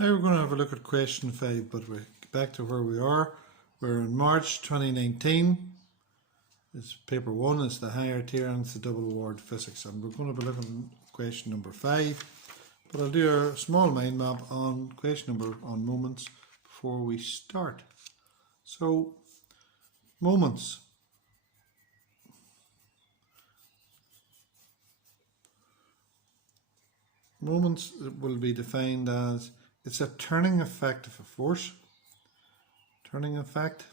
Now we're going to have a look at question 5, but we're back to where we are. We're in March 2019. It's paper 1, it's the higher tier and it's the double award physics. And we're going to be looking at question number 5. But I'll do a small mind map on question number on moments before we start. So, moments. Moments will be defined as it's a turning effect of a force. Turning effect.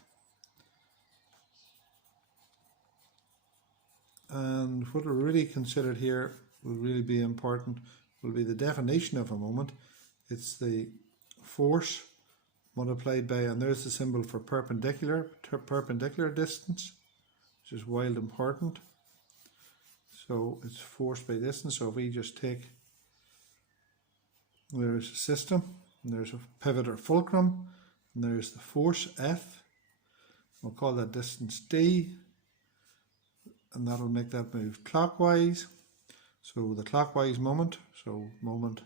And what are really considered here will really be important will be the definition of a moment. It's the force multiplied by, and there's the symbol for perpendicular distance, which is wild important. So it's force by distance. So if we just take, there's a system, and there's a pivot or fulcrum, and there's the force F. We'll call that distance D, and that'll make that move clockwise. So the clockwise moment, so moment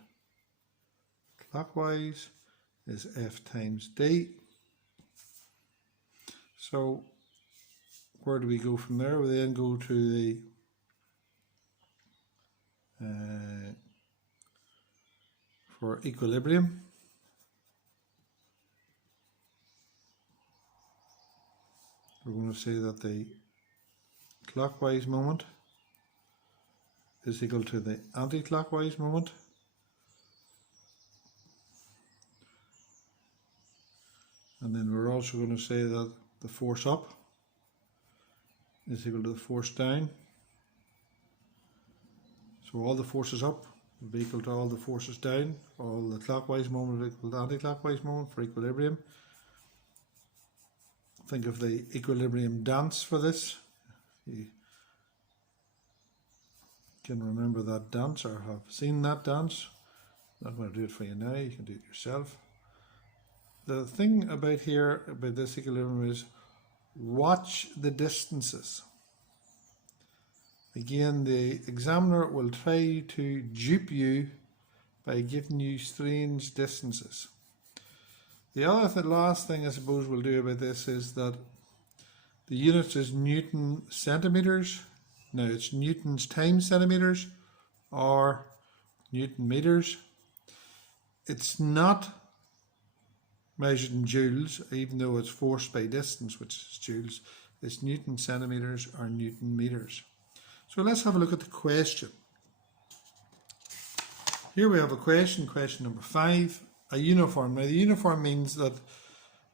clockwise is F times D. So where do we go from there? We then go to the for equilibrium. We're going to say that the clockwise moment is equal to the anti-clockwise moment. And then we're also going to say that the force up is equal to the force down. So all the forces up will be equal to all the forces down. All the clockwise moment will equal to the anti-clockwise moment for equilibrium. Think of the equilibrium dance for this. You can remember that dance or have seen that dance. I'm not going to do it for you now, you can do it yourself. The thing about here, about this equilibrium is watch the distances. Again, the examiner will try to dupe you by giving you strange distances. The last thing I suppose we'll do about this is that the units is Newton centimetres. Now it's Newtons times centimetres or Newton metres. It's not measured in joules, even though it's force by distance, which is joules. It's Newton centimetres or Newton metres. So let's have a look at the question. Here we have a question number 5, a uniform. Now the uniform means that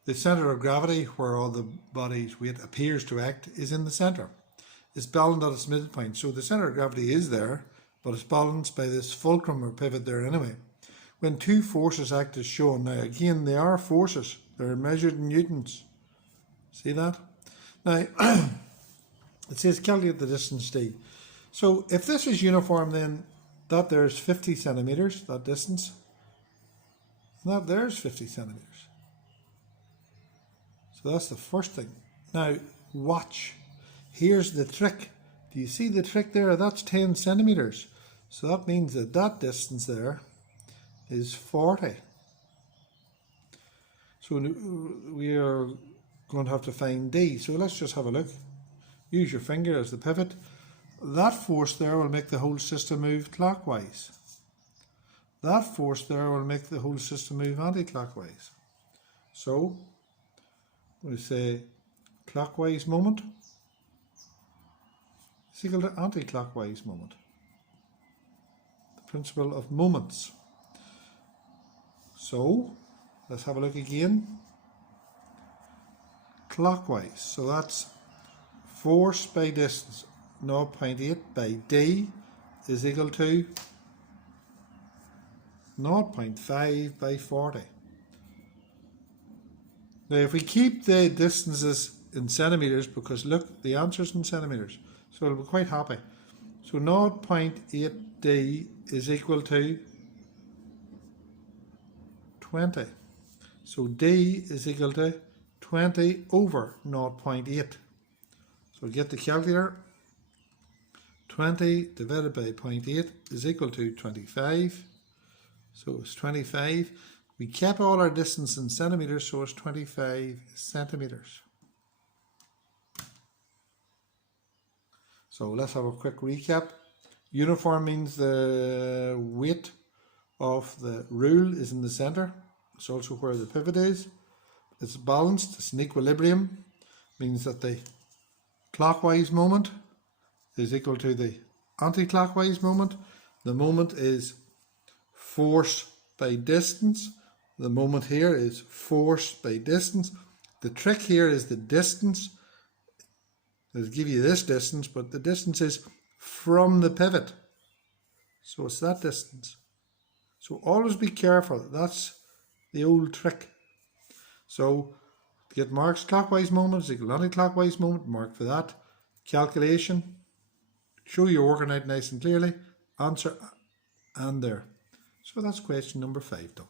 the centre of gravity, where all the body's weight appears to act, is in the centre. It's balanced at its midpoint. So the centre of gravity is there, but it's balanced by this fulcrum or pivot there anyway. When two forces act as shown, now again they are forces, they're measured in newtons. See that? Now it says calculate the distance D. So if this is uniform, then that there's 50 centimetres, that distance. And that there's 50 centimetres. So that's the first thing. Now watch. Here's the trick. Do you see the trick there? That's 10 centimetres. So that means that that distance there is 40. So we are going to have to find D. So let's just have a look. Use your finger as the pivot. That force there will make the whole system move clockwise. That force there will make the whole system move anti-clockwise. So we say clockwise moment is equal to anti-clockwise moment. The principle of moments. So let's have a look again. Clockwise. So that's force by distance. 0.8 by D is equal to 0.5 by 40. Now if we keep the distances in centimetres, because look, the answer's in centimetres, so we'll be quite happy. So 0.8 D is equal to 20. So D is equal to 20 over 0.8. So get the calculator. 20 divided by 0.8 is equal to 25. So it's 25. We kept all our distance in centimetres, so it's 25 centimetres. So let's have a quick recap. Uniform means the weight of the rule is in the centre. It's also where the pivot is. It's balanced, it's an equilibrium. Means that the clockwise moment is equal to the anti-clockwise moment. The moment is force by distance. The moment here is force by distance. The trick here is the distance. It'll give you this distance, but the distance is from the pivot. So it's that distance. So always be careful. That's the old trick. So to get marks, clockwise moment is equal to anti-clockwise moment. Mark for that. Calculation. Show you're working out nice and clearly. Answer and there. So that's question number 5 done.